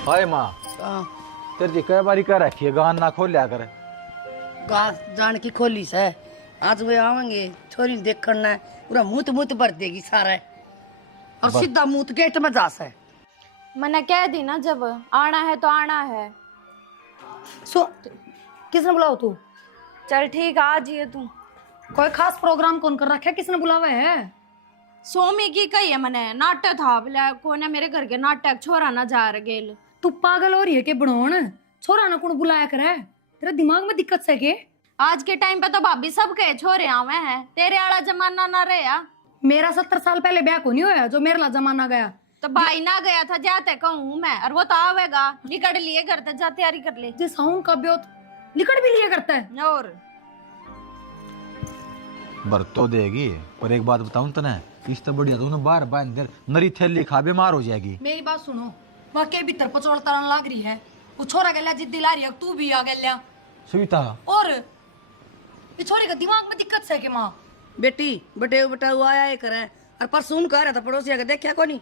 हाय माँ, तेरी कई बारी कह रखी है गान ना खोल लिया कर। गा जान की खोली से आज वे आवेंगे छोरी देख करना पूरा मुंह भर देगी सारा और सीधा मुंह गेट में जा से। मैंने कह दी ना, जब आना है तो आना है। सो किसने बुलाओ तू? चल ठीक है, आ जिए तू। कोई खास प्रोग्राम कौन कर रखा है? किसने बुलावा है? सोमी की कही है मैंने, नाटक था बोला कोने मेरे घर के नाटक छोरा ना जा रहे गेल। तू पागल हो रही है के बनोन? छोरा ना कौन बुलाया करे? तेरे दिमाग में दिक्कत से के? आज के टाइम पे तो भाभी सब के छोरे आवे हैं, तेरे वाला जमाना ना रहा। मेरा 70 साल पहले ब्याह को नहीं होया जो मेरा जमाना गया। तो भाई ना गया था, जाते कहूँ मैं, और वो तो आवेगा। निकट लिए करते जा, तैयारी कर ले। जिस साउंड का ब्योत निकट भी लिया करता है। और बर तो देगी, पर एक बात बताऊं तने, इस तो बढ़िया तूने बार बार अंदर नरी थैली खा बीमार हो जाएगी। मेरी बात सुनो, वाकई भीतर पचोल तरन लाग रही है। वो छोरा गल्या जिद्दी ला रही है, तू भी आ गल्या। सुविता और ये छोरी का दिमाग में दिक्कत से के माँ बेटी बटे बटाऊ आया है करे और परसों कह रहा था पड़ोसी आके देखा को नहीं।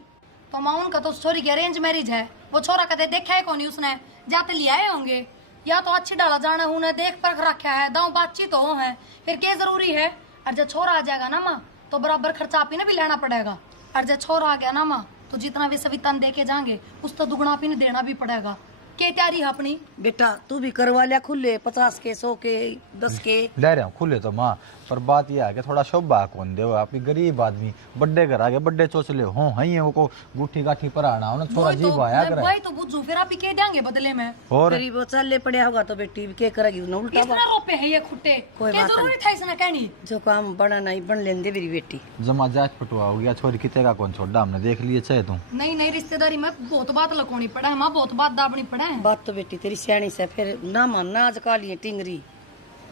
तो माँ उनका तो छोरी की अरेंज मैरिज है, वो छोरा कहते देखा है कौन उसने जाते ले आए होंगे, या तो अच्छी डाला जाना उन्हें देख परख रखा है, दाव बातचीत हो है, फिर क्या जरूरी है। और जब छोरा आ जाएगा ना माँ तो बराबर खर्चा आप ही ने भी लेना पड़ेगा। और जब छोरा आ गया ना माँ तो जितना भी सभी तन देके जाएंगे उस तो दुगना आप ही ने देना भी पड़ेगा। क्या तैयारी है अपनी? बेटा तू भी करवा लिया खुले 50 के 100 के 10 के ले रहा हूँ खुले तो माँ, पर बात यह है कि थोड़ा शोभा कौन दे, आप गरीब आदमी बड्डे घर आगे बड्डे चोचले हो हई वो को गुठी गाठी पर आना हो ना, थोड़ा जीव आया करे। वही तो बुझू फिर आप ही कह देंगे बदले में। और गरीब वो चले पड़े होगा तो बेटी क्या करेगी ना उल्टा इतना रोपे है ये खुट्टे। क्या जरूरी था इसने कहनी? जो काम बना नहीं बन लेंदे मेरी बेटी। जमा जात पटुआ हो गया, छोरी कितने का कौन छोड़ा हमने देख लिए चाहे तू। नहीं रिश्तेदारी में बहुत बात लकोनी पड़ा है माँ, बहुत बात दाबनी पड़ा है। बात तो बेटी तेरी सियाणी से फिर ना मानना आज काली टिंगरी।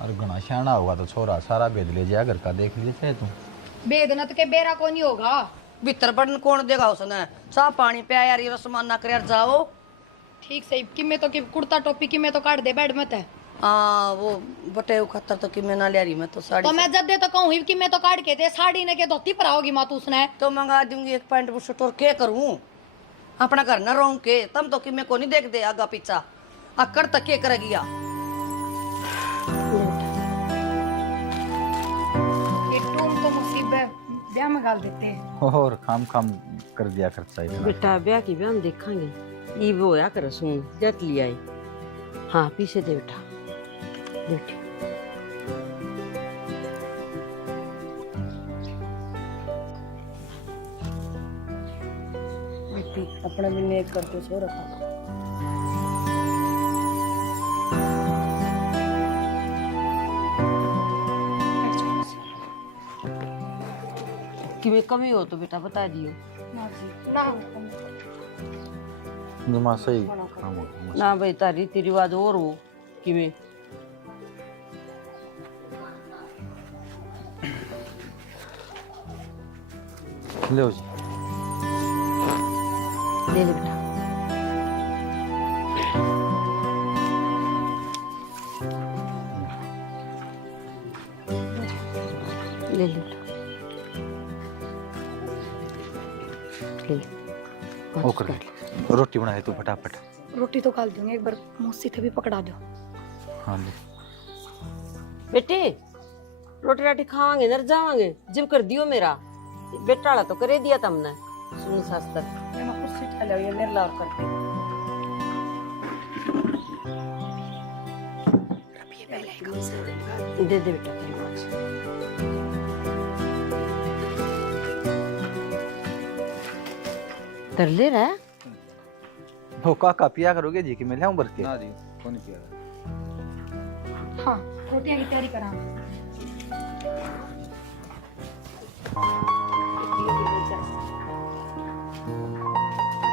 और घना सियाना होगा तो छोरा सारा भेद ले जाया घर का देख लिए चाहे तू। बेदना तो के बेरा को नहीं होगा, भीतर बटन कौन देगा उसने? चाह पानी पे यार ये रसमान ना कर जाओ। ठीक सही किमे तो कि कुर्ता टोपी किमे तो काट दे बेड में ते। हाँ वो बटे खतर तो किमे ना ले रही मैं तो साड़ी। तो मैं जब दे तो कहूँ ही किमे तो काट के दे, साड़ी ने के धोती पर आओगी माँ तू उसने तो मंगा दूंगी एक पैंट बुशर्ट और क्या करूँ अपना घर न रहूं के तम तो किमे को नहीं देख दे आगा पीछा अकड़ तक के करेगी या ये टूम तो मुसीबत ब्याह में गाल देते हैं और खाम कर दिया खर्चा इतना। बेटा ब्याह की ब्याह हम देखेंगे, ये वो या कर सुन जट लिया है। हाँ पीछे दे बेटा, बेटी अपने भी नेक करके सो रखा। कि में कमी हो तो बेटा बता दियो जमा सही काम हो। ना भाई तारी रीति रिवाज और हो कि में ले जी ले ले बेटा। ले ले बेटा ले। वो कर रोटी बनाए तू फटाफट। रोटी तो काल दूंगी, एक बार मौसी थे भी पकड़ा दो। हाँ ले बेटे रोटी राटी खावांगे नर जावांगे, जिम कर दियो मेरा बेटाला तो करे दिया तुमने सुन शास्त्र मैं कुर्सी उठा लिया ये निर्लाव करके रबिए पहले ही कम से दे दे बेटा तेरे पास। कर ले रहा है वो काका पिया करोगे जी कि मैं ले भर के ना जी कौन पिया। हाँ रोटियां की तैयारी करा।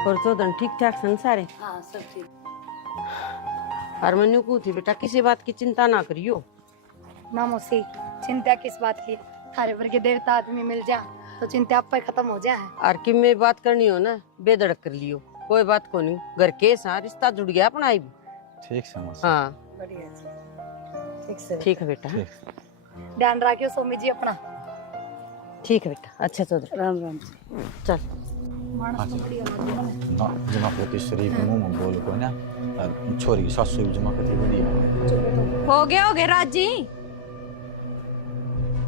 और तो धन ठीक ठाक संसार है। हाँ सब ठीक। हारमोनियम को थी बेटा किसी बात की चिंता ना करियो। ना मौसी चिंता किस बात की, थारे वर्गे देवता आदमी मिल जा तो चिंता आप पे खत्म हो जाए। और कि में बात करनी हो ना बेधड़क कर लियो, कोई बात को नहीं, घर के साथ रिश्ता जुड़ गया अपना ही। ठीक समझ। हाँ बढ़िया ठीक से ठीक है बेटा। ध्यान रखियो सोमी जी अपना। ठीक है बेटा। अच्छा चौधरी राम राम। चल मानस तो बढ़िया लगे मैंने ना जमा पोती शरीफ मुंह में बोल को ना छोरी की सासू जमा कती बढ़िया हो गए राजी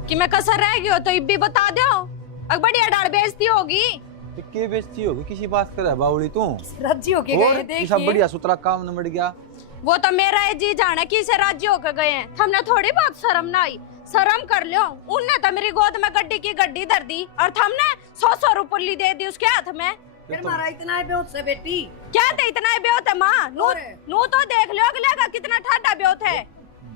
कि मैं कसर रह गई हो तो इब भी बता दो। अब बढ़िया डाल बेइज्जती होगी। के बेइज्जती होगी किसी बात करे बावली तू राजी होके गए देखिए सब बढ़िया सुतरा काम निबट गया। वो तो मेरा है जी जाना कि से राजी होकर गए हैं। हमने थोड़ी बहुत शर्म ना आई। शर्म कर लो। उनने तो मेरी गोद में गड्डी की गड्डी धर दी और हमने 100 रुपये दे दी उसके हाथ में। फिर मारा इतना बेहोश है बेटी क्या थे इतना बेहोश है माँ? नू तो देख लो अगले का कितना ठाडा बेहोश है।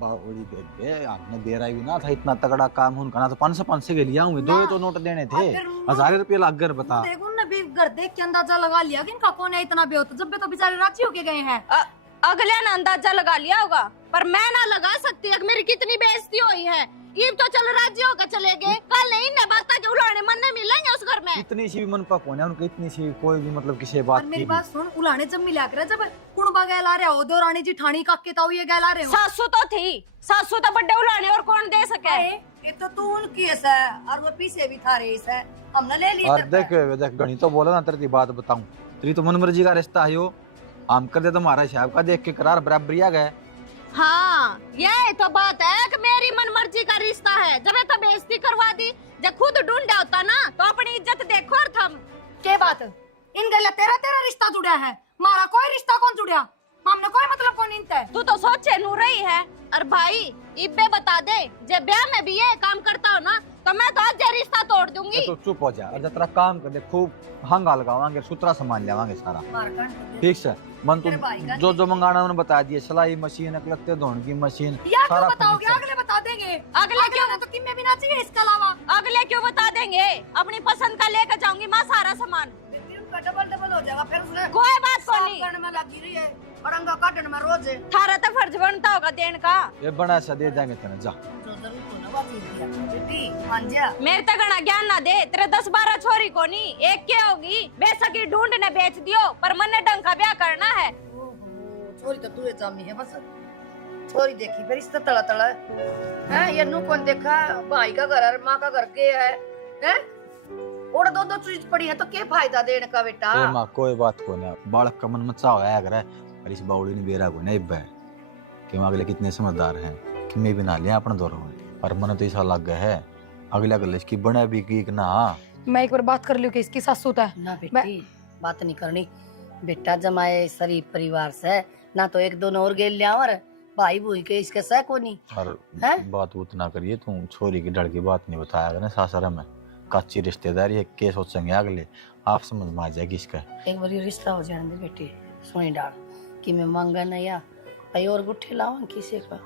बावली बेबे आपने बेरा भी ना था इतना तगड़ा काम उनका ना तो 500 के लिए आऊंगे 2 तो नोट देने थे 1000 रुपये लग गए बता। देखो ना भी घर देख के अंदाजा लगा लिया कि इनका कौन है इतना बेहोश जब तो बेचारे राजी होके गए हैं। अगले ने अंदाजा लगा लिया होगा पर मैं ना लगा सकती। मेरी कितनी बेइज्जती हुई है। ये तो चलो राज्य होकर चले गए कल नहीं न बात के उलाने मन में मिलेंगे उस घर में। इतनी सी भी मन पक होने उनके इतनी सी कोई भी मतलब किसी बात मेरी बात सुन उलाने जब मिला कर जब कुड़बा गैला रहे हो दो रानी जी ठाणी काके ताऊ ये गैला रहे हो। सासू तो थी सासू तो बड़े उलाने और कौन दे सके। ये तो तू उनकी है और वो पीछे भी था रेस है हमने ले लिया। और देख गणी तो बोला ना तेरी बात बताऊं तेरी तो मन मर्जी का रिश्ता है यो हम कर दे तुम्हारा साहब का देख के करार बराबरी आ गए। हाँ ये तो बात है कि मेरी मन मर्जी का रिश्ता है। जब ये तो बेइज्जती करवा दी जब खुद ढूंढा होता ना तो अपनी इज्जत देखो और थम। के बात इन गला तेरा रिश्ता जुड़ा है मारा कोई रिश्ता कौन जुड़ा हमने कोई मतलब कौन इनता है। तू तो सोचे नू रही है। और भाई इब्बे बता दे जब ब्याह में भी ये काम करता हो ना तो मैं तो आज ये रिश्ता तोड़ दूंगी। तो चुप हो जा और जब तेरा काम कर दे खूब हंगा लगावांगे सुतरा सामान लेवांगे सारा ठीक से मन तुम जो मंगाना उन्होंने बता दिया सिलाई मशीन अकलत्ते धोने की मशीन सारा बताओगे अगले बता देंगे। अगले क्यों तो किम्मे भी ना चाहिए इसके अलावा अगले क्यों बता देंगे। अपनी पसंद का लेकर जाऊंगी माँ सारा सामान। डबल हो जाएगा फिर उसने कोई बात को नहीं करने में लगी रही है बरंगा काटने में रोज है। थारा तो फर्ज बनता होगा देने का। ये बना सा दे देंगे तेरे जा मेरे तक गणा ज्ञान ना दे तेरे 10-12 छोरी को नहीं एक क्या होगी बेसकी ढूंढने बेच दियो पर मन ने ढंग का ब्याह करना है। छोरी तो तू जामी है बस छोरी देखी फिर इस तड़ा तड़ा है ये नु कौन देखा भाई का घर और माँ का घर के है और दो चीज पड़ी है तो क्या फायदा देने का बेटा। ए मां कोई बात को नहीं बालक का मन मचा होया करे और इस बावड़ी ने बेरा को नहीं बे कि अगले कितने समझदार हैं कि मैं भी ना लिया अपना दौर पर मन तो ऐसा लग गया है अगले अगले इसकी बने भी की ना। मैं एक बार बात कर लूं कि इसकी सासू था ना बेटी बात नहीं करनी बेटा जमाए शरीफ परिवार से ना तो एक दोनों और गेल लिया और भाई भूई के इसके सह को नहीं और बात उतना करिए तुम छोरी की डर की बात नहीं बताया ना सासरा में कच्ची रिश्तेदारी है के सोचेंगे अगले आप समझ में आ जाएगी इसका। एक बार रिश्ता हो जाने दे बेटी सोनी डाल कि मैं मांगा नहीं या कहीं और गुट्ठे लाऊं किसी का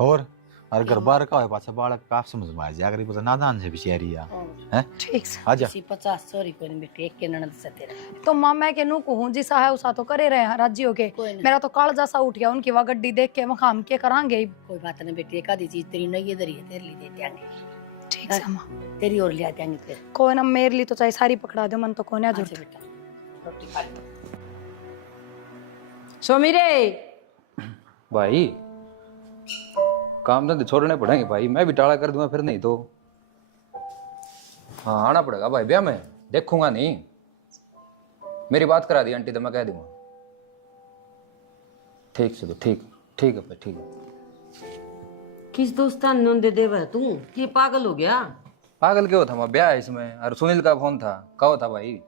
और घर बार का है पाछा बालक का आप समझ में आ जाएगा अगर पता नादान से बिचारी है ठीक से आजा 50 सॉरी कोई नहीं बेटी एक के ननद से तेरा तो मां मैं के नु कहूं जी सा है उसा तो करे रहे राज्य होके मेरा तो काल जैसा उठ गया उनकी वा गड्डी देख के मखाम के करांगे। कोई बात नहीं बेटी एक आधी चीज तेरी नहीं इधर ही है तेरे लिए दे देंगे ठीक है मां तेरी और ले आते फिर कोई ना मेरे लिए तो चाहे सारी पकड़ा दो मन तो कोने आ बेटा रोटी खा ले सोमीरे भाई काम धंधे छोड़ने पड़ेंगे भाई मैं भी टाला कर दूंगा फिर नहीं तो। हाँ आना पड़ेगा भाई ब्याह में देखूंगा नहीं मेरी बात करा दी आंटी तो मैं कह दूंगा ठीक से तो ठीक है भाई ठीक है। किस दोस्तान ने दे देवा तू ये पागल हो गया। पागल क्यों था ब्याह है इसमें और सुनील का फोन था कहो था भाई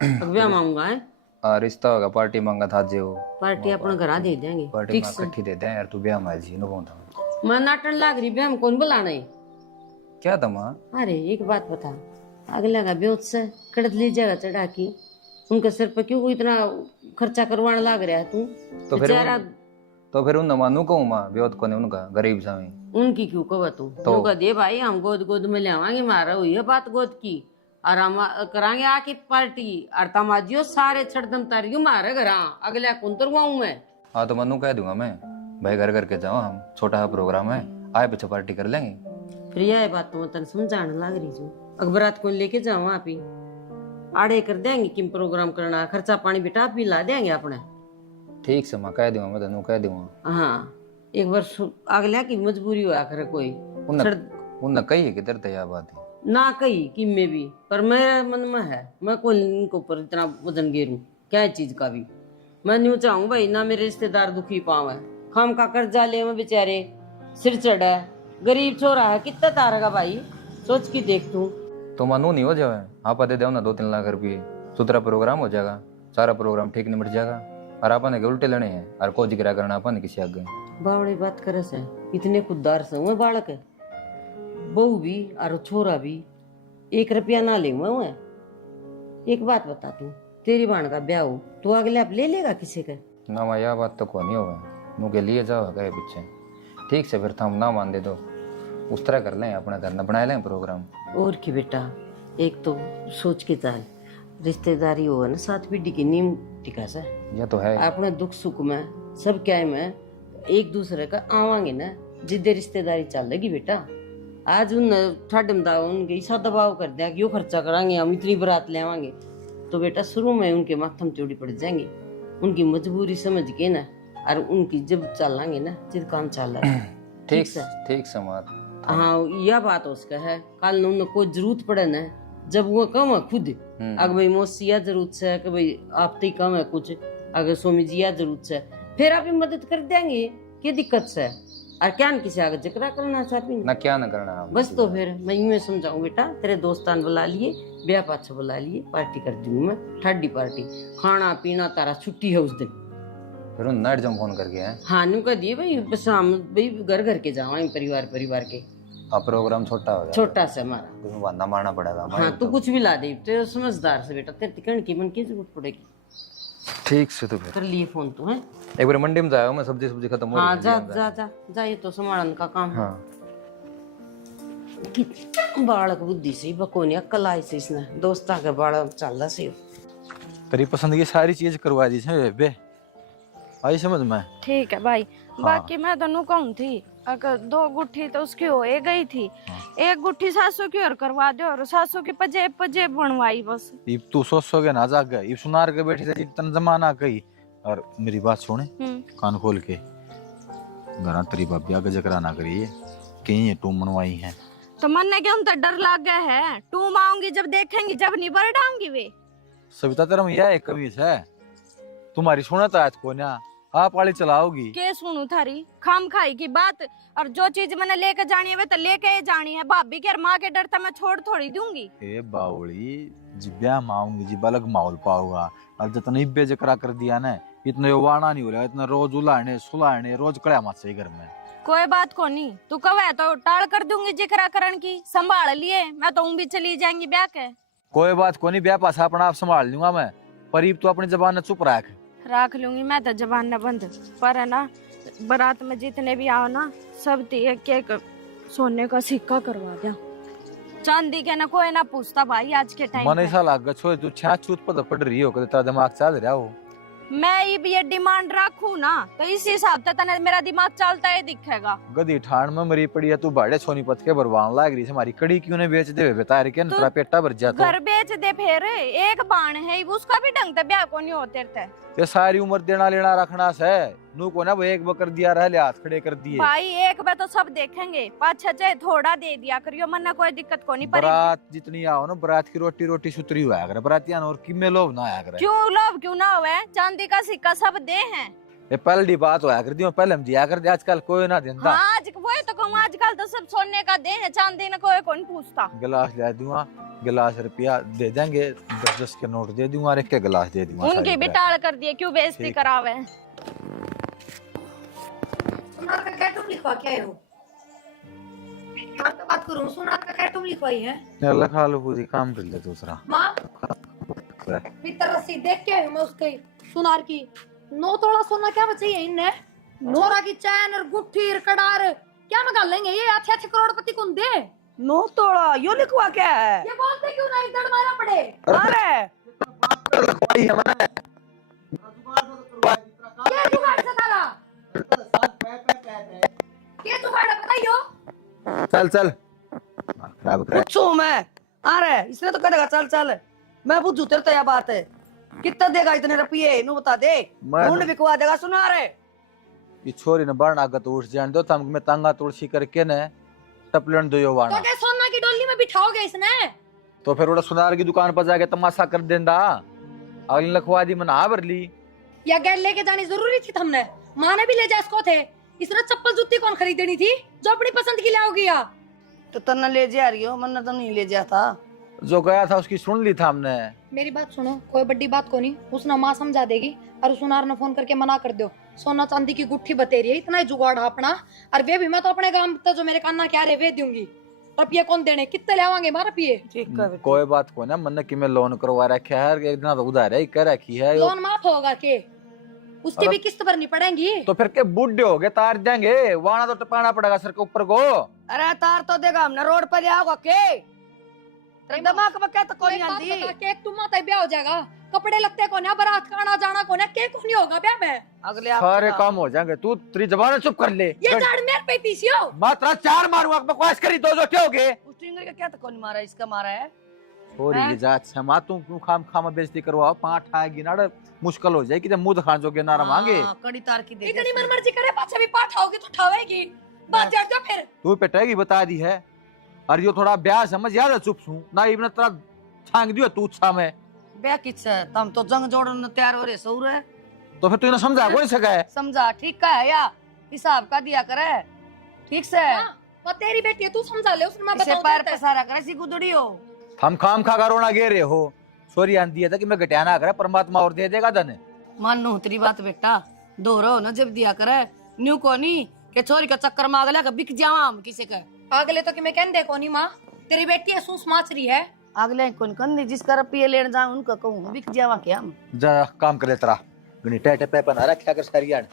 ब्याह मांगूंगा है रिश्ता होगा पार्टी मांगा था जो पार्टी अपने घर दे देंगे पार्टी इकट्ठी दे दें यार तू ब्याह में जी नो फोन था मैं नाटन लाग रही ब्याह में कौन बुलाना है क्या था मां। अरे एक बात बता अगला का ब्योत से कड़त ली जगह चढ़ा की उनके सिर पर क्यों इतना खर्चा करवाने लाग रहा है तू तो फिर उन मानू कहूँ मां ब्योत को ने उनका गरीब सामी उनकी क्यों कहो तू उनका दे भाई हम गोद गोद में लेवांगे मारा हुई है बात गोद की और हम करांगे आके पार्टी और तमाजियो सारे छड़दम तारियो मारे घर अगले कुंतर हुआऊं मैं। हाँ तो मनु कह दूंगा मैं भाई घर करके जाओ हम छोटा सा प्रोग्राम है आए पीछे पार्टी कर लेंगे। फिर यह बात तो मैं तन समझाने लग रही हूँ अखबारात को लेके जाओ आप ही आड़े कर देंगे किम प्रोग्राम करना खर्चा पानी बेटा आप ही ला देंगे अपने। ठीक से मैं कह दूंगा मैं तनु कह दूंगा। हाँ एक बार अगले की मजबूरी हुआ करे कोई उन कही है किधर तैयार बात है ना कही कि मैं भी, पर मेरे मन में है मैं कौन इनके ऊपर इतना वजन गेरूं क्या चीज का भी। मैं न्यू चाहूँ भाई ना मेरे रिश्तेदार दुखी पावे, खाम का कर्जा ले में बेचारे सिर चढ़ा है, गरीब छोरा है कितना तारेगा भाई, सोच के देख तू। तो मानू नहीं हो जाए आप दे दो ना 2-3 लाख रुपये, सुथरा प्रोग्राम हो जाएगा, सारा प्रोग्राम ठीक निमट जाएगा। और अपन के उल्टे लेने हैं और को जिक्र करना अपन किसी आगे। बावड़ी बात करे से इतने खुददार से हुए बालक है, बहू भी और छोरा भी 1 रुपया ना ले हुए। एक बात बता तू, तेरी बहन का ब्याह हो तो अगले आप ले लेगा किसी का? ना मैं यह बात तो को नहीं होगा, मुँह के लिए जाओ गए पीछे। ठीक से फिर हम ना मान दे दो, उस तरह कर लें अपना धरना बना लें प्रोग्राम। और की बेटा, एक तो सोच के चल, रिश्तेदारी हो ना 7 पीढ़ी की नीम टिका सा, यह तो है। अपने दुख सुख में सब क्या में एक दूसरे का आवांगे ना, जिद्दे रिश्तेदारी चल लगी बेटा। आज उन ठाडम दा उनके ऐसा दबाव कर दिया कि यो खर्चा करांगे हम, इतनी बारात ले आवांगे, तो बेटा शुरू में उनके माथम चोड़ी पड़ जाएंगे। उनकी मजबूरी समझ के ना, और उनकी जब चलांगे ना जिद काम चल रहा है। ठीक से मार। हाँ यह बात उसका है, कल उन्हें कोई जरूरत पड़े ना, जब वो कम है खुद अगर भाई मोसिया जरूरत है कि भाई आप तो कम है कुछ, अगर स्वामी जी जरूरत है फिर आप मदद कर देंगे, क्या दिक्कत है? और क्या न किसी आगे जिक्र करना चाहती ना क्या न करना बस। तो फिर मैं यूं समझाऊं बेटा, तेरे दोस्तान बुला लिए, ब्याह पाछा बुला लिए, पार्टी कर दूंगी मैं, ठंडी पार्टी, खाना पीना तारा छुट्टी है उस दिन। फिर उन नाइट जम फोन करके हैं। हाँ न्यू कह दिए भाई, बस हम भाई घर के जावा परिवार के। प्रोग्राम छोटा हो छोटा सा हमारा, तुम्हें बहाना मारना पड़ेगा। हाँ तू कुछ भी ला दे, तेरे समझदार से बेटा, तेरे टिकट की मन की जरूरत पड़ेगी। ठीक से तो फिर कर लिए फोन तू है। एक बार मंडी में जाया मैं, सब्जी खत्म हो हाँ रही जा जा जा जा, ये तो संभालन का काम है। हाँ बालक बुद्धि से बकोनी अक्ल आई से इसने, दोस्ता के बाल चल से तेरी पसंद की सारी चीज करवा दी है बे, आई समझ में। ठीक है भाई। बाकी मैं तो कहूँ थी, अगर 2 गुट्ठी तो उसकी हो गई थी, 1 गुट्ठी सासू की और करवा दो, और सासू की पजे बनवाई बस। इब तू सोचोगे ना जाग गए, इब सुनार के बैठी से इतना जमाना कही। और मेरी बात सुने कान खोल के, घर तेरी भाभी आगे जकरा ना करिए, कहीं टूम मनवाई है तो मन ने क्यों तो डर लग गया है, टूम आऊंगी जब देखेंगी, जब नहीं बरडाऊंगी वे। सविता तेरा में यह एक कमीज है, तुम्हारी सुना तो आज को ना आप वाली चलाओगी के सुनू थारी खाम खाई की बात, और जो चीज मैंने लेके जानी है वे तो लेके जानी है। भाभी के और माँ के डर तो मैं छोड़ थोड़ी दूंगी। ए बावली जिब्या माऊंगी जी अलग माहौल पाऊंगा। अब जितना इब्बे जकरा कर दिया ना, इतना वाणा नहीं हो रहा, इतना रोज उलाने सुलाने रोज कड़ा मत सही घर में। कोई बात को नहीं, तू कवे तो टाल कर दूंगी जिक्रा करण की, संभाल लिए मैं तो भी चली जाएंगी ब्याह के। कोई बात को नहीं, ब्याह पासा अपना आप संभाल लूंगा मैं, पर इब तो अपनी जबान चुप रख लूंगी मैं तो जबान न बंद। पर है ना बारात में जितने भी आओ ना, सब एक सोने का सिक्का करवा दिया, चांदी के ना कोई ना पूछता भाई आज के टाइम। मन ऐसा लग गया तू छा छूत पता पड़ रही हो, तेरा दिमाग चल रहा हो। मैं ये डिमांड रखूं ना तो इस हिसाब से तने मेरा दिमाग चलता है दिखेगा। गधी ठाण में मरी पड़ी है तू, बाड़े सोनी पत के बरवान लाग रही है, हमारी कड़ी क्यों ने बेच दे बता रही के तेरा पेटा भर जाता। घर बेच दे फिर, एक बाण है उसका भी ढंग से ब्याह को नहीं होते थे। ये सारी उम्र देना लेना रखना से नू को ना वो एक बकर दिया रहे, हाथ खड़े कर दिए भाई। एक बार तो सब देखेंगे, पाछा चाहे थोड़ा दे दिया करियो, मन कोई दिक्कत को नहीं। बारात जितनी आओ ना, बारात की रोटी सुतरी हुआ करे, बरातियां और किमे लोभ ना आया करे। क्यों लोभ क्यों ना हुए, चांदी का सिक्का सब दे हैं। ये पहली बात होया कर दी, पहले हम दिया कर दे, आजकल कोई ना देता। हाँ, आज वो तो कहूँ आजकल तो सब सोने का दे है, चांदी ना कोई कौन पूछता। गिलास ले दूंगा, गिलास रुपया दे देंगे, 10-10 के नोट दे दूंगा, एक के गिलास दे दूंगा। उनकी भी टाल कर दिए, क्यों बेइज्जती करावे। सुनार का क्या तुम लिखवा के आए हो? मैं तो बात करूं, सुनार का क्या तुम लिखवाई है? लखा लो खुद ही काम कर ले दूसरा। माँ भीतर रस्सी देख के आई हूं मैं उसके सुनार की। 9 तोला सोना क्या बचा है इनने? छोरा की चैन और गुट्ठी और कड़ार क्या मंगा लेंगे ये? अच्छे करोड़पति कौन दे? 9 तोला यो लिखवा क्या है? ये बोलते क्यों ना इधर मारा पड़े? अरे क्या जुगाड़ से ताला? क्या जुगाड़ है बताइयो? चल पूछू मैं। अरे इसने तो कहेगा चल चल, मैं पूछू तेरे तो यह बात है, कितना देगा इतने रुपये इन्हों बता दे, ढूंढ बिकवा देगा। सुना रे ये छोरी ने बाण आगा तो उठ जान दो, तम में तांगा तुलसी करके ने टपलन दो यो वाणा। तो क्या सोना की डोली में बिठाओगे इसने? तो फिर वो सुनार की दुकान पर जाके तमाशा कर देंदा, अगली लखवा दी मना भर ली। या गैल लेके जानी जरूरी थी हमने? माँ ने भी ले जा इसको थे। इसने चप्पल जूती कौन खरीदनी थी जो अपनी पसंद की लाओगी? या तो तन्ना ले जा रही हो, मन्ना तो नहीं ले जा था। जो गया था उसकी सुन ली था हमने। मेरी बात सुनो, कोई बड़ी बात को नहीं, उसने माँ समझा देगी और सुनार ने फोन करके मना कर दो। सोना चांदी की गुट्ठी बतेरी है, इतना ही जुगाड़ है अपना। और वे भी मैं तो अपने गांव तो जो मेरे कान्ना क्या रे वे दूंगी। रुपये कौन देने, कितने ले आवांगे मां रुपये? ठीक है बेटी। कोई बात को ना, मन की मैं लोन करवा रखा है, एक दिन तो उधार है कर रखी है। लोन माफ होगा के? उसकी भी किस्त भरनी पड़ेगी। तो फिर के बूढ़े हो गए तार देंगे, वहां तो टपाना पड़ेगा सर के ऊपर को। अरे तार तो देगा हमने, रोड पर आओगा के? तेरे दिमाग में क्या तो कोई एक बात आंधी? बता, केक तुम माता ब्याह हो जाएगा, कपड़े लगते को ना, बारात का आना जाना को ना, केक को नहीं होगा ब्याह में। अगले सारे काम हो जाएंगे, तू तेरी जबान चुप कर ले। ये झाड़ मेरे पे पीसियो। मात्रा 4 मारूंगा, बकवास करी दो जो क्या हो गए। उस टिंगर का क्या तो कौन मारा, इसका मारा है। छोरी की जात से मां तू खाम खाम बेइज्जती करवाओ, पांच आएगी ना मुश्किल हो जाएगी, जब मुंह दिखाने जोगे ना रमांगे। कड़ी तार की दे इतनी मन मर्जी करे, पाछे भी पाठ आओगी तो ठावेगी। बात जाट जा फिर। तू पेटेगी बता दी है, और यो थोड़ा ब्याह समझ यार चुप सू ना, इबन तेरा छांग दियो तू छा में। बे किस है, तम तो जंग जोड़न तैयार हो रहे सौर है। तो फिर तू इन्हें समझा कोई सका है? समझा ठीक का है या हिसाब का दिया करे ठीक से। वो तेरी बेटी है, तू समझा ले, उसने मैं इसे बताऊं पैर देता है। पसारा करे सी गुदड़ी हो। हम खाम खा कर रोना गे रहे हो। सॉरी आंदी है था कि मैं घटियाना करे, परमात्मा और दे देगा धन। मानो तेरी बात बेटा, दोहरो न जब दिया करे न्यू कोनी के छोरी का चक्कर मांग ले बिक जावा हम किसे का। अगले तो कि मैं कहने देखो नहीं माँ, तेरी बेटी है सूस माचरी है। अगले कौन कन जिसका रुपये लेने जाऊं उनका कहूं बिक जावा क्या हम। जा काम कर ले तेरा गनी टेटे पे बना रखा कर सरियान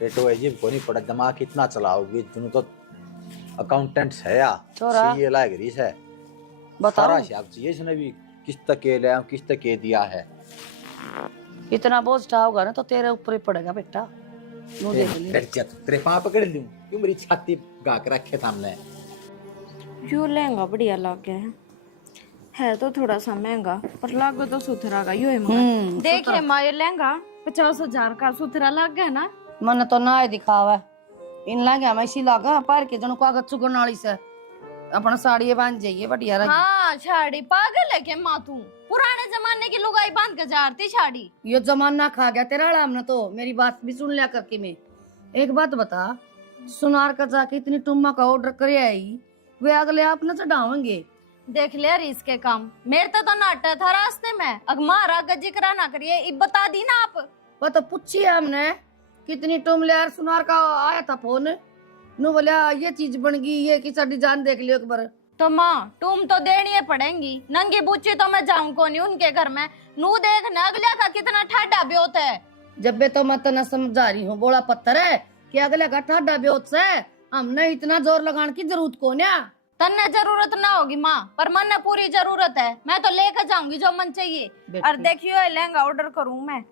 पेटो है जी कोनी पड़ा, दिमाग कितना चलाओगे तुम तो। अकाउंटेंट्स है या छोरा। सीए लाग रही है, बताओ सारा हिसाब चाहिए इसने भी, किस्त के ले किस्त के दिया है। इतना बोझ उठाओगा ना तो तेरे ऊपर ही पड़ेगा बेटा। नो देख ले तेरे पाँव पकड़ लूं क्यों, मेरी छाती गा के रखे था हमने। यो लहंगा बढ़िया लग गया है तो थोड़ा सा महंगा पर लागो तो सुथरा का। यो है मगर देखिए माँ, ये लहंगा 50,000 का सुथरा लग गया ना। मन तो ना दिखावा इन लागे हम इसी लागा पार के जनो कागज चुगन वाली से अपना साड़ी बांध जाइए बढ़िया रही। हाँ साड़ी पागल है के माँ तू? पुराने जमाने की लुगाई बांध के जाती साड़ी। यो जमाना खा गया तेरा हमने तो। मेरी बात भी सुन लिया करके। मैं एक बात बता, सुनार का जाके इतनी टुम्मा का ऑर्डर करे आई, वे अगले आप न चढ़ावेंगे। देख लिया इसके काम, मेरे तो नाटा था रास्ते में। अब मारा जिक्र ना करिए, अब बता दी ना आप। वो तो पूछी हमने कितनी टुम ले यार। सुनार का आया था फोन, नु बोला ये चीज बन गई, ये की साड़ी जान देख लियो एक बार। तो माँ तुम तो देनी पड़ेंगी, नंगी बूची तो मैं जाऊं को नहीं उनके घर में। नू देखना अगले का कितना ठाडा ब्योत है। जब बे तो मत न समझा रही हूँ, बोला पत्थर है कि अगले का ठाडा ब्योत से हमने इतना जोर लगाने की जरूरत को ना। तन्ने जरूरत ना होगी माँ, पर मन ने पूरी जरूरत है। मैं तो लेकर जाऊंगी जो मन चाहिए। और देखियो लहंगा ऑर्डर करूँ मैं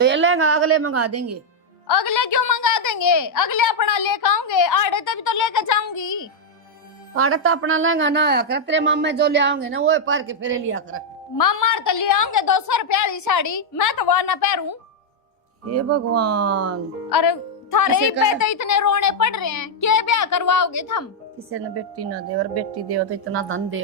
तो ये लहंगा अगले मंगा देंगे। अगले क्यों मंगा देंगे? अगले अपना लेकर आऊंगे, आड़े तभी तो लेकर जाऊंगी। आड़े तो अपना लहंगा ना आया कर, तेरे मामे जो ले आओगे ना वो पार के फेरे लिया कर। मामा तो ले आऊंगे 200 रुपया वाली साड़ी, मैं तो वह ना पहनूं। हे भगवान, अरे थारे कैसे पे तो इतने रोने पड़ रहे हैं, क्या ब्याह करवाओगे तुम? किसी ने बेटी ना दे और बेटी दे तो इतना धन दे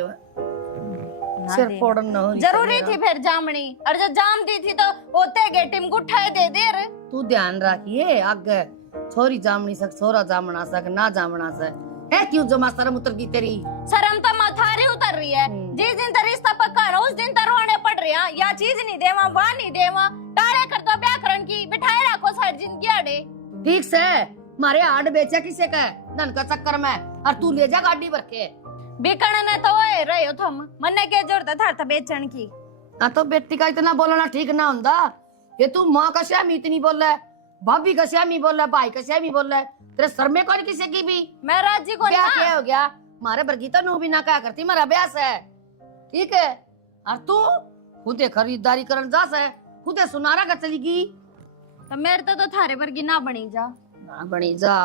सिर फोड़न न हो। जरूरी थी फिर जामनी, और जो जाम दी थी तो होते गए टिम गुठाए दे दे रे। तू ध्यान रखिए आगे छोरी जामनी सक छोरा जामना सक ना जामना सक है। क्यों जमा शर्म उतर गई तेरी? शर्म तो माथारी उतर रही है। जिस दिन तो रिश्ता पक्का है उस दिन तो रोने पड़ रहे हैं। या चीज नहीं देवा वहाँ नहीं देवा, टाले कर दो ब्याह करन की, बिठाए रखो सारी जिंदगी आड़े। ठीक से मारे आड़ बेचा किसे का धन का चक्कर में, और तू ले जा गाड़ी भर के। बिकण ने तो ओए रहे हो तुम, मन्ने के जरूरत था बेचन की। ना तो बेटी का इतना बोलना ठीक ना होता। ये तू माँ का श्यामी इतनी बोल रहा है, भाभी का श्यामी बोल रहा है, भाई का श्यामी बोल रहा है, तेरे सर में कौन किसी की भी मैं राजी को ब्याह क्या हो गया? मारे बरगीता नू भी ना क्या करती, मेरा ब्याह है ठीक है। और तू खुदे खरीदारी करन जा से, खुदे सुनारा का चलेगी तो मेरे तो थारे वर्गी ना बनी जा। ना बनी जा।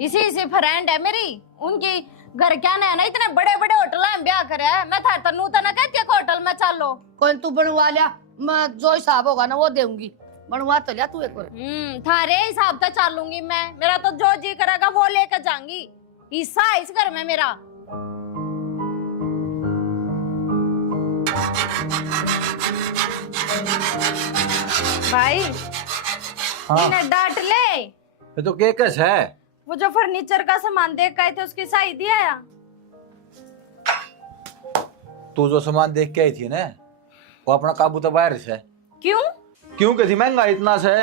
इसी फ्रेंड है मेरी, उनकी घर क्या ना इतने बड़े बड़े होटल में ब्याह करे है। मैं थारे तनु तो ना कहती होटल में चलो। कोई तू बनवा लिया, मैं जो हिसाब होगा ना वो देऊंगी। बनवा तो लिया तू एक बार। थारे हिसाब से चलूंगी मैं, मेरा तो जो जी करेगा वो लेकर जाऊंगी। हिस्सा है इस घर में मेरा। भाई हाँ इन्हें डांट ले। ये तो केकस है। वो जो फर्नीचर का सामान देख गए थे उसकी सही दिया या? तू जो सामान देख के आई थी ना वो अपना काबू तो बाहर से है। क्यों? क्यों कहती महंगा इतना से?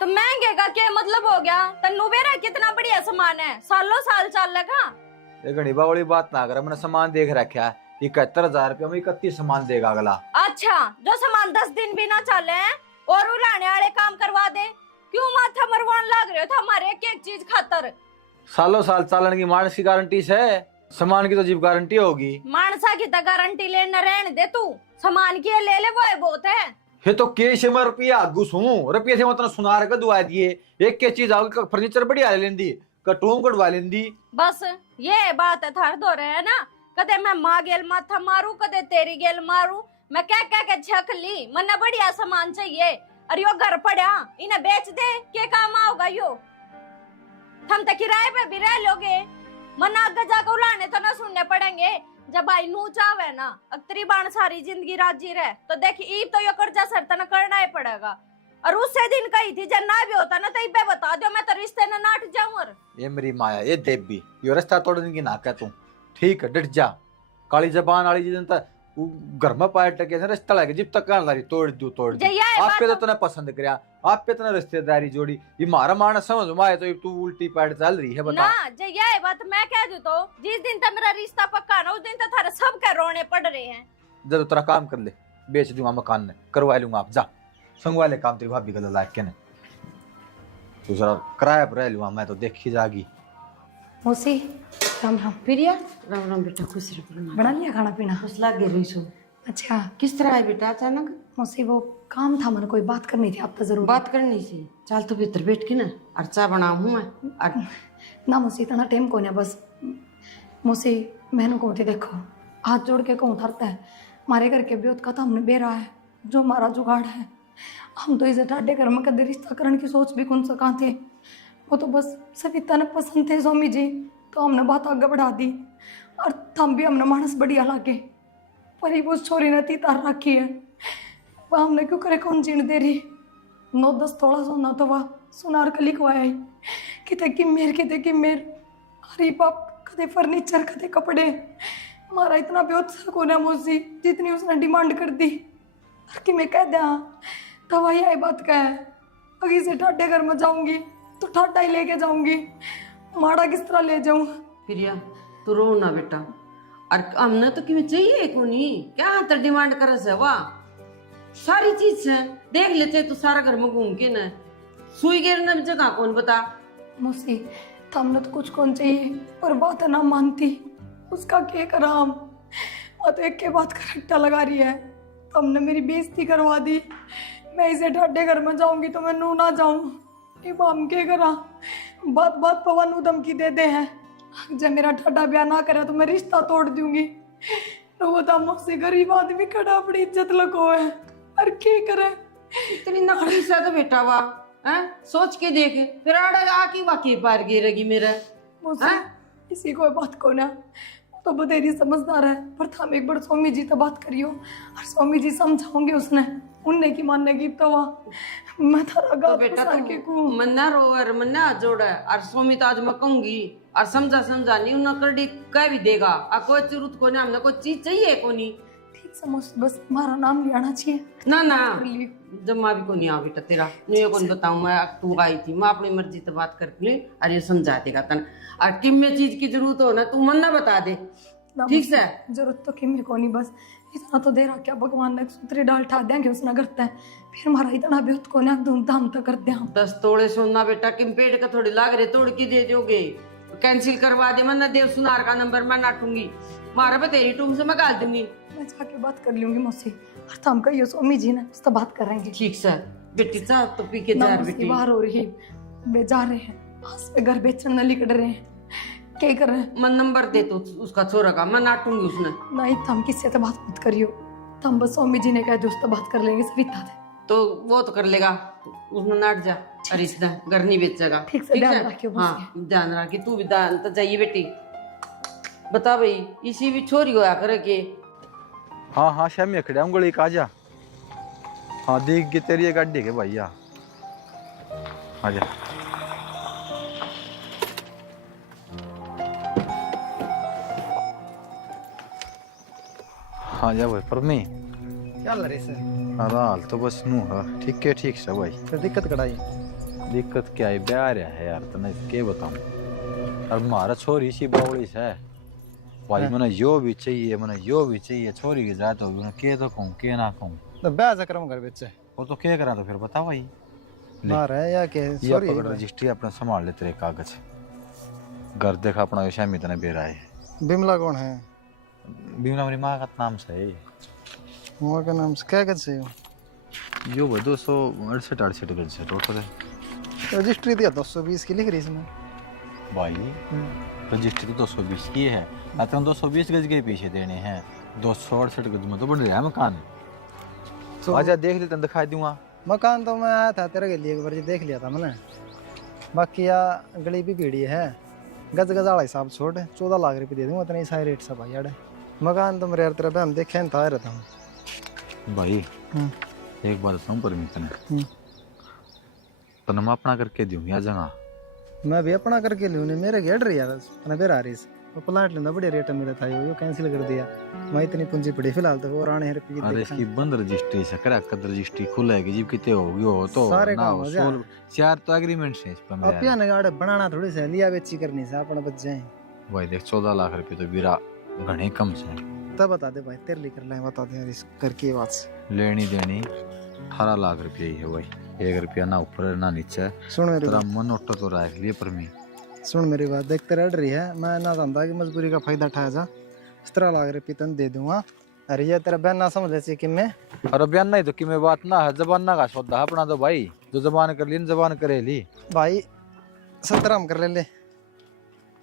तो महंगे का क्या मतलब हो गया? तन्नू बेरा कितना बढ़िया सामान है, सालों साल चल लगा। ये घनी बावड़ी बात ना कर, मैंने सामान देख रखा है 71,000 रुपया में 31 सामान देगा अगला। अच्छा, जो सामान 10 दिन भी ना चले और उड़ाने वाले काम करवा दे, क्यों माथा मरवान लग रहे हो हमारे एक एक चीज खातर? सालों साल चालन की मानस की गारंटी से, सामान की तो जीव गारंटी होगी। मानसा की तो गारंटी लेना रहने दे, तू सामान की ले ले, वो है बहुत है। ये तो केश में रुपया घुसू रुपये से मतलब सुनार का दुआ दिए एक के चीज आओगी फर्नीचर बढ़िया ले लेंदी कटूम कटवा लेंदी। बस ये बात है थार दो रहे है ना, कदे मैं माँ गेल माथा मारू, कदे तेरी गेल मारू, मैं क्या के छक ली। मन्ना बढ़िया सामान चाहिए और यो घर पड़ा इन्हें बेच दे, के काम आओगा यो? हम तो किराए पे भी रह लोगे, मन्ना आगे जाकर उलाने तो ना सुनने पड़ेंगे। जब भाई नू चावे ना अक्तरी बाण सारी जिंदगी राजी रहे तो देख ईब तो यो कर्जा सरतना करना ही पड़ेगा। और उससे दिन कही थी जब ना भी होता ना तो इबे बता दो, मैं तो रिश्ते न नाट जाऊं। और ये मेरी माया ये देवी यो रास्ता तोड़ने की ना कह तू, ठीक है डट जा। काली जबान वाली जिन घर में पाए टके रिश्ता लगे जब तक लारी तोड़ दू तोड़ दू। आप पे तो तने पसंद करया, आप पे तने रिश्तेदारी जोड़ी, ये मारा माना समझ में आए तो तू उल्टी पैड चल रही है बता ना। जे ये बात मैं कह दू तो जिस दिन तक मेरा रिश्ता पक्का ना उस दिन तक थारे सब के रोने पड़ रहे हैं। जब तेरा काम कर ले बेच दूंगा मकान ने करवा लूंगा, आप जा संगवा ले काम तेरी भाभी गला लायक के ने तू जरा किराया पर रह लूंगा मैं तो देखी जागी। मौसी राम राम। प्रिया राम राम बेटा, खुश रहो। बना लिया खाना पीना? खुश लग गए रही। अच्छा किस तरह है बेटा अचानक? मौसी वो काम था, मैंने कोई बात करनी थी आपसे जरूर। बात करनी थी? चल तो भीतर बैठ के ना और चाय बनाऊं मैं। ना मौसी इतना टाइम को नहीं, बस मौसी मैंने कहती देखो हाथ जोड़ के कहूँ थरता है हमारे घर के ब्योत का तो हमने बेरा है जो हमारा जुगाड़ है। हम तो इसे ठाडे घर में कदे रिश्ता करने की सोच भी कौन सका थे, वो तो बस सविता ने पसंद थे स्वामी जी तो हमने बात आगे बढ़ा दी और थम भी हमने मानस बढ़िया लागे। पर ही वो छोरी ने तीतार रखी है, वह हमने क्यों करे कौन जीण दे रही। 9-10 थोड़ा सोना तो वह सुनार का लिखवाया ही किते कि मेर अरे बाप कदे फर्नीचर कदे कपड़े। हमारा इतना ब्योत कौन है मौसी जितनी उसने डिमांड कर दी। कि मैं कह दिया तो वही आई बात का है, अगी से ठाडे घर में जाऊंगी तो ठाडा ही लेके जाऊंगी, माड़ा किस तरह ले जाऊं। प्रिया तू रो ना बेटा, और हमने तो क्यों चाहिए कोनी क्या हाथ डिमांड कर से वाह सारी चीज से देख लेते तू सारा घर में घूम के ना सुई गिर न जगह कौन बता। मौसी तो हमने तो कुछ कौन चाहिए पर बात ना मानती, उसका क्या करा हम। और तो एक के बात का रट्टा लगा रही है तो हमने मेरी बेइज्जती करवा दी। मैं इसे ठाडे घर में जाऊंगी तो मैं नू ना जाऊं, हम क्या करा। बात बात पवन धमकी देते हैं जब मेरा ठाडा ब्याह ना करे तो मैं रिश्ता तोड़ दूंगी। तो वो तो मुझसे गरीब आदमी खड़ा अपनी इज्जत लगो है और क्या करे। इतनी नकली सा तो बेटा वाह हैं सोच के देखे फिर आकी वाकई पार गिरेगी मेरा। किसी को बात को ना तो बतेरी समझदार है पर हम एक बार स्वामी जी तो बात करियो और स्वामी जी समझाओगे उसने उनने की मानने की तो मैं थारा तो बेटा तू मन्ना रो और मन्ना जोड़ा और स्वामी तो आज मैं कहूंगी और समझा नहीं उन्हें कर दी कह भी देगा और कोई जरूरत को नहीं हमने कोई चीज चाहिए को नहीं। ठीक समझ बस हमारा नाम ले आना चाहिए ना ना जब माँ भी को नहीं आ बेटा तेरा नहीं कौन बताऊं मैं तू आई थी मैं अपनी मर्जी से बात करके ली और ये समझा देगा तन और किम में चीज की जरूरत हो ना तू मन ना बता दे ठीक से। जरूरत तो किम में को नहीं बस इतना तो दे रहा क्या भगवान ने सूत्रे डाल ठा देंगे उसने करता है फिर हमारा इतना ब्योत को ना धूमधाम तो कर दे हम 10 तोड़े सोना बेटा किम पेड़ का थोड़ी लाग रहे तोड़ के दे दोगे कैंसिल करवा दे मैं देव सुनार का नंबर मैं नाटूंगी मारा पे तेरी टूम से मैं गाल दूंगी। मैं जाके बात कर लूंगी मौसी और तुम कहियो स्वामी जी ने उससे बात करेंगे। ठीक सर बेटी चा तो पी के जा बेटी बाहर हो रही है वे जा रहे हैं आस पे घर बेचने निकल रहे हैं क्या कर रहे हैं। मैं नंबर दे तो उसका छोरा का मैं नाटूंगी उसने नहीं तुम किससे तो बात मत करियो तुम बस स्वामी जी ने कहा दोस्त बात कर लेंगे सविता से तो वो तो कर लेगा उसने नाट जा अरे इसदा घर नहीं बेचेगा। ठीक से ध्यान रखियो बस। हाँ ध्यान रखी, तू भी ध्यान तो जाइए बेटी। बता भाई इसी भी छोरी होया करे के। हाँ हाँ शामी खड़ा उंगली का जा। हाँ देख के तेरी गाड़ी के भैया आजा। हाँ जा भाई पर मैं क्या रही से? अरे हाल तो बस नू है ठीक से भाई। तो दिक्कत कड़ाई दिक्कत क्या है ब्याह रहा है यार तने क्या बताऊं। अब हमारा छोरी सी बावड़ी से भाई मैंने यो भी चाहिए छोरी की जात होगी मैं के तो कहूँ के ना कहूँ। तो ब्याह जक्रम घर बेचे वो तो क्या करा तो फिर बता भाई। मार है या के ये सॉरी पकड़ रजिस्ट्री अपना संभाल ले तेरे कागज। घर देखा अपना ये शामी तने बेरा है। बिमला कौन है? बीमा मेरी माँ का नाम से है। माँ का नाम से क्या कर से यो वो 268 गज से टोटल है रजिस्ट्री दिया 220 की लिख रही इसमें भाई। रजिस्ट्री तो 220 की है अतन 220 गज के पीछे देने हैं 268 गज में तो बन रहा है मकान। तो आजा देख ले तन दिखा दूंगा। मकान तो मैं आया था तेरे के लिए एक बार जी देख लिया था मैंने। बाकी या गली भी भीड़ी है गज गज वाला हिसाब छोड़ 14 लाख रुपये दे दूंगा इतने सारे रेट सब भाई यार। मकान तो मेरे यार तेरा बहन देखे नहीं था रहता हूँ भाई एक बात बताऊं परमित ने तन मैं अपना करके दूं या जगह मैं भी अपना करके लूँ मेरे गेट रही यार तने बेर आ रही वो प्लाट लेना बड़े रेट मिला था यो कैंसिल कर दिया। मैं इतनी पूंजी पड़ी फिलहाल तो और आने रुपये अरे इसकी बंद रजिस्ट्री से करा कद रजिस्ट्री खुलेगी जब कितने होगी हो तो सारे ना काम हो हो जाए। 4 तो एग्रीमेंट है इस पर अब मेरा। पियाने गाड़े बनाना थोड़ी सा लिया बेची करनी से अपना बच जाए। भाई देख 14 लाख रुपए तो बिरा घने कम से तब बता दे भाई तेरे लिए कर ले बता दे यार इस घर की बात से। लेनी देनी 18 लाख रुपये ही है भाई 1 रुपया ना ऊपर ना नीचे। सुन मेरी तेरा बात मन ऑटो तो रख लिए पर मैं सुन मेरी बात देख तेरा डर रही है मैं ना जानता कि मजबूरी का फायदा उठाया जा 17 लाख रुपये तन दे दूंगा। अरे ये तेरा बहन ना समझ ऐसी कि मैं और बयान नहीं तो कि मैं बात ना है जबान ना का सौदा अपना तो भाई जो जबान कर ली जबान करे ली भाई 17 हम कर ले।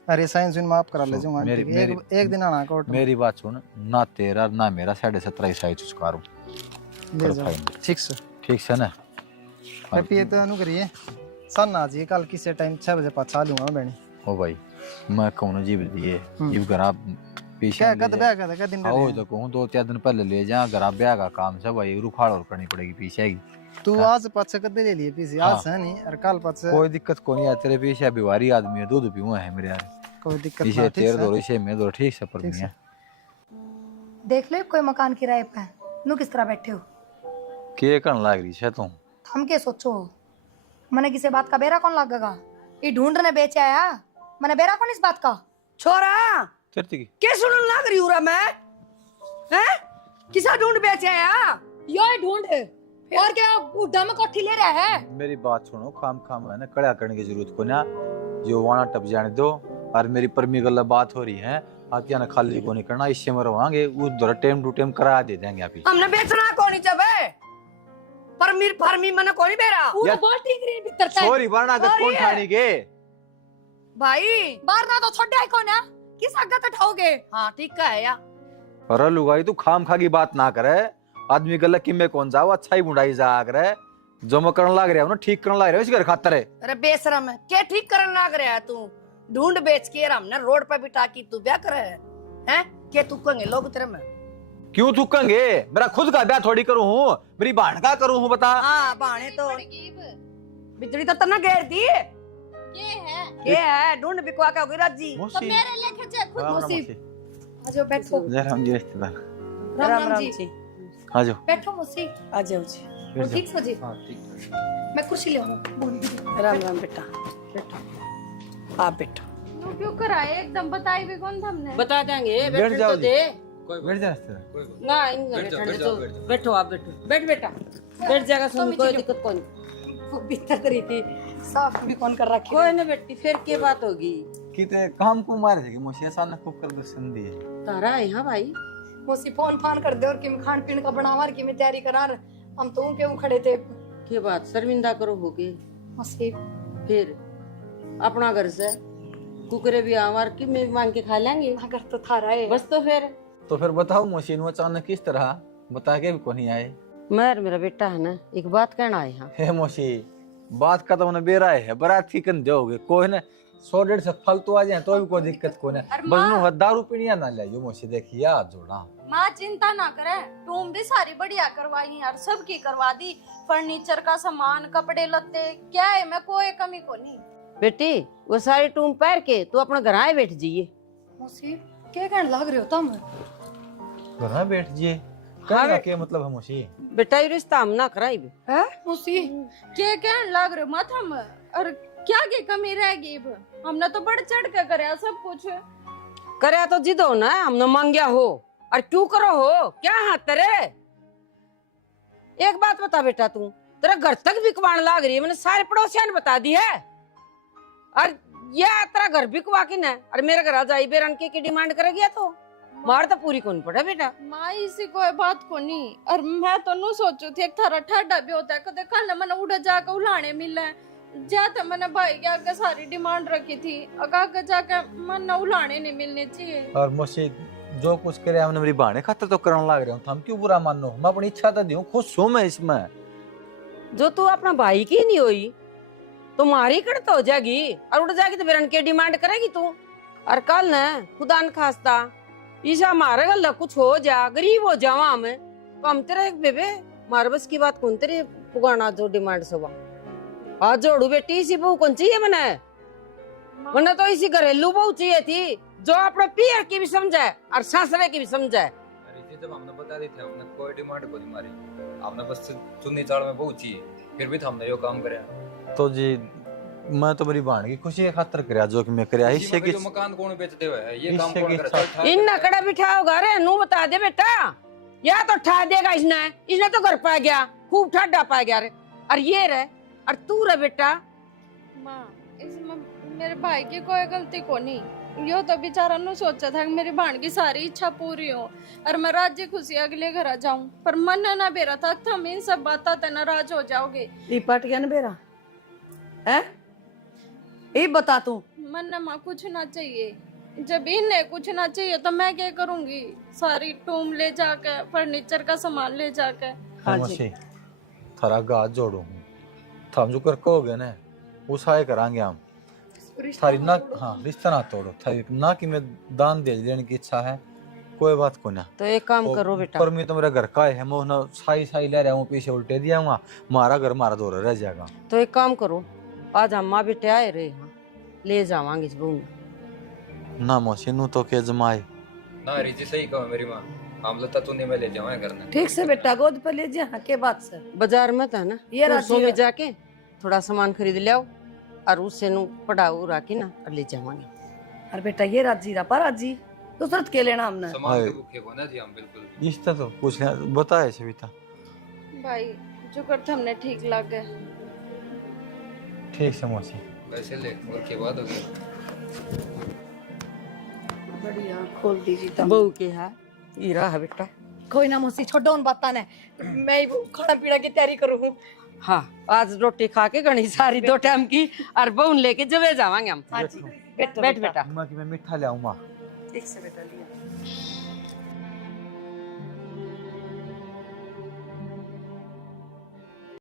अरे साइंस में माफ करा ले जाऊंगा एक दिन आना कोर्ट में। मेरी बात सुन ना तेरा ना मेरा 17.5 साइज चुकारो ले जाओ ठीक से ना। रुपये तो अनु करिए सन आज ये कल किसी टाइम 6 बजे पास आ लूंगा बहनी। ओ भाई मैं कहूँ जीव दिए जीव घर पीछे क्या कद ब्याह का क्या दिन हो तो कहूँ 2-4 दिन पहले ले जा घर ब्याह का काम से भाई रुखाड़ और करनी पड़ेगी पीछे की। तू आज पाछे कदे ले लिए पीछे आज है नहीं और कल पाछे कोई दिक्कत को नहीं है तेरे पीछे बीमारी आदमी है दूध पीऊँ है मेरे यार कोई दिक्कत पीछे तेरे दो इसे मैं दो ठीक से पर मियां देख लो कोई मकान किराए पे नु किस तरह बैठे हो के करन लाग रही है तुम। हम के सोचो मने किसी बात का बेरा कौन लगेगा ये ढूंढने बेचे आया मने बेरा कौन इस बात का। छोरा चलती की के सुनन लग रही हूँ मैं हैं किसा ढूंढ बेचे आया यो ही ढूंढ और क्या उड्डा में कोठी ले रहा है। मेरी बात सुनो खाम है ना कड़ा करने की जरूरत को ना जो वाना टप जाने दो और मेरी परमी गल्ला बात हो रही है आके ना खाली को नहीं करना इससे मरवाएंगे उधर टाइम टू टाइम करा दे देंगे आप ही। हमने बेचना कौन चबे परमीर फरमी मने कोनी बेरा वो तो बोल ठीक रही भीतर तक सॉरी वरना का कौन ठानी के भाई बाहर ना तो छोड़ आई कौन है किस आगत उठाओगे। हाँ ठीक का है या अरे लुगाई तू खाम खा की बात ना करे आदमी गल्ला किमे कौन जाओ अच्छा ही बुढ़ाई जा करे जो मैं करने लग रहा हूँ ना ठीक करने लग रहा है इस घर खातर है। अरे बेशरम है क्या ठीक करने लग रहा है तू ढूंढ बेच के हमने रोड पे बिठा की तू ब्याह करे हैं के तू कंगे लोग तेरे में क्यों थूकेंगे मेरा खुद का ब्याह थोड़ी करूँ हूँ मेरी बहन का करूँ हूँ बता। हाँ बाणे तो बिजली तो तना घेर दी ये है ढूंढ बिकवा का होगी राजी तो मेरे लेके जा खुद राम मुसीब आ जाओ बैठो जय राम जी रिश्तेदार राम राम जी आ जाओ बैठो मुसीब आ जाओ जी और ठीक सो जी हाँ ठीक मैं कुर्सी ले आऊं बोल दीजिए। राम राम बेटा बैठो आप बैठो क्यों कराए एकदम बताई भी कौन था हमने। बता देंगे बैठ बैठ जाओ तो दे बैठ जा रिश्तेदार ना इनका बैठने तो बैठो आप बैठो बैठ बेटा बैठ जाएगा सुन कोई दिक्कत कौन वो भीतर तरी थी साफ भी कौन कर रखी कोई ना बेटी फिर क्या बात होगी किते काम को मारे थे कि मुझे अचानक खूब कर दो सुन दिए तारा है हाँ भाई मुसी फोन फान कर दे और किम खान पीन का बनावर की मैं तैयारी करार हम तो क्यों खड़े थे क्या बात शर्मिंदा करो होगे मुसी फिर अपना घर से कुकरे भी हमार की में मांग के खा लेंगे अगर तो था रहे बस तो फिर बताओ मुझे अचानक किस तरह बता के भी को नहीं आए। मेरा बेटा है ना एक बात कहना है यहाँ हे मोशी बात का तो मैंने बेरा है बारात की कंधे हो गए कोई ना 100-150 फालतू आ जाए तो भी कोई दिक्कत कोई ना बस दारू पीनी ना ले जो मुझसे देखिए हाथ जोड़ा। माँ चिंता ना करे, टूम भी सारी बढ़िया करवाई यार, सबकी करवा दी, फर्नीचर का सामान, कपड़े लत्ते, क्या है मैं कोई कमी को नहीं। बेटी वो सारी टूम पैर के तू अपना घर आए बैठ जाइए। मौसी क्या कहने लग रहे हो तुम? घर में बैठ जाइए कहने का मतलब है मुझे बेटा ये रिश्ता हम ना कराई भी है मौसी क्या कहने लग रहे हो मत हम, और क्या की कमी रहेगी? हमने तो बढ़ चढ़ के करे सब कुछ। करे तो जिद हो ना, हमने मांगया हो और क्यों करो हो, क्या हाथ तेरे? एक बात बता बेटा, तू तेरा घर तक बिकवान लाग रही है, मैंने सारे पड़ोसियों ने बता दी है। और ये तेरा घर बिकवा की ना, और मेरे घर आ जाई बेरन की डिमांड करेगी तो मार तो पूरी कौन पड़ा बेटा। माँ इसी कोई बात को नहीं, और मैं तो नु सोचू थी एक थारा ठाडा भी होता है, कदे कल मैंने उड़ जाकर उलाने मिले जाते, मैंने भाई के आगे सारी डिमांड रखी थी, आगे जाके मन उलाने नहीं मिलने चाहिए। और मुझसे जो कुछ करे हमने मेरी बहाने खातर तो करने लग रहे हो, हम क्यों बुरा मानो, मैं अपनी इच्छा तो दूं, खुश हूं मैं इसमें। जो तू अपना भाई की नहीं हुई तो मारी कड़ता हो जाएगी, और उड़ जाएगी तो बेरन की डिमांड करेगी तू। और कल न खुदा न खास्ता ईसा मारे गल कुछ हो जा, गरीब हो जावा हमें तो हम तेरे एक बेबे मार बस की बात कौन तेरे पुगाना जो डिमांड सुबह आज जोड़ू बेटी इसी बहू कौन चाहिए मने तो इसी घरेलू बहू चाहिए थी जो अपने पियर की भी समझे और सासरे की भी समझे। जब हमने बता दी थी हमने कोई डिमांड को नहीं मारी, हमने बस चुन्नी चाड़ में बहुत चाहिए, फिर भी तो हमने यो काम करे। तो जी मैं तो मेरी बहन की खुशी के खातर करया जो कि मैं करया हिस्से की मकान कौन बेचते हुए है ये काम हिस्से कौन की करता है? इन नकड़ा बिठाओगा रे नू बता दे बेटा, या तो ठा देगा इसने तो घर पा गया खूब ठाडा पा गया रे, और ये रे और तू रे बेटा। माँ इसमें मेरे भाई की कोई गलती को नहीं, यो तो बेचारा नु सोचा था कि मेरी बहन की सारी इच्छा पूरी हो और मैं राज्य खुशी अगले घर आ जाऊं, पर मन ना बेरा था तुम इन सब बातों से नाराज हो जाओगे। पट गया ना बेरा है, ये बता तू। मन ना माँ कुछ ना चाहिए, जब इन्हें कुछ ना चाहिए तो मैं क्या करूंगी? सारी टूम ले जाकर फर्नीचर का सामान ले जाकर। हाँ जी मसी थारा गाज जोड़ू थम जो कर कहोगे ना वो सहाय करांगे हम थारी ना, हाँ रिश्ता ना तोड़ो थारी ना कि मैं दान दे देने की इच्छा है, कोई बात को ना। तो एक काम करो बेटा, पर मैं तो मेरा घर का है, मैं ना साई साई ले रहा हूँ पीछे उल्टे दिया हूँ, मारा घर मारा दौरा रह जाएगा। तो एक काम करो आज हम माँ बेटे आए रहे यहाँ ले जावांगे इस बहू ना मौसी नू तो के जमाए ना रीति सही कहो मेरी माँ, हम लता तूने में ले जावे करना। ठीक से बेटा गोद पर ले जा के बात से बाजार में था ना ये परसों में जाके थोड़ा सामान खरीद ले आओ और उससे नु पढ़ाऊ राखी ना और ले जावांगे। अरे बेटा ये राजी रहा पर राजी दूसरा के लेना हमने सामान के भूखे को ना जी हम बिल्कुल इस तो कुछ बताए सविता। भाई जो करते हमने ठीक लग गए। ठीक से मौसी वैसे ले और के बाद हो गया बढ़िया खोल दीजिए तब। बहू के है हीरा है बेटा। कोई ना मौसी छोड़ो उन बात ने, मैं ही खाना पीना की तैयारी करूँ। हाँ आज रोटी खा के घनी सारी 2 टाइम की और बहून लेके जवे जावांगे हम। हाँ जी बैठ बेटा। मैं मीठा ले आऊँ माँ। ठीक से बेटा लिया।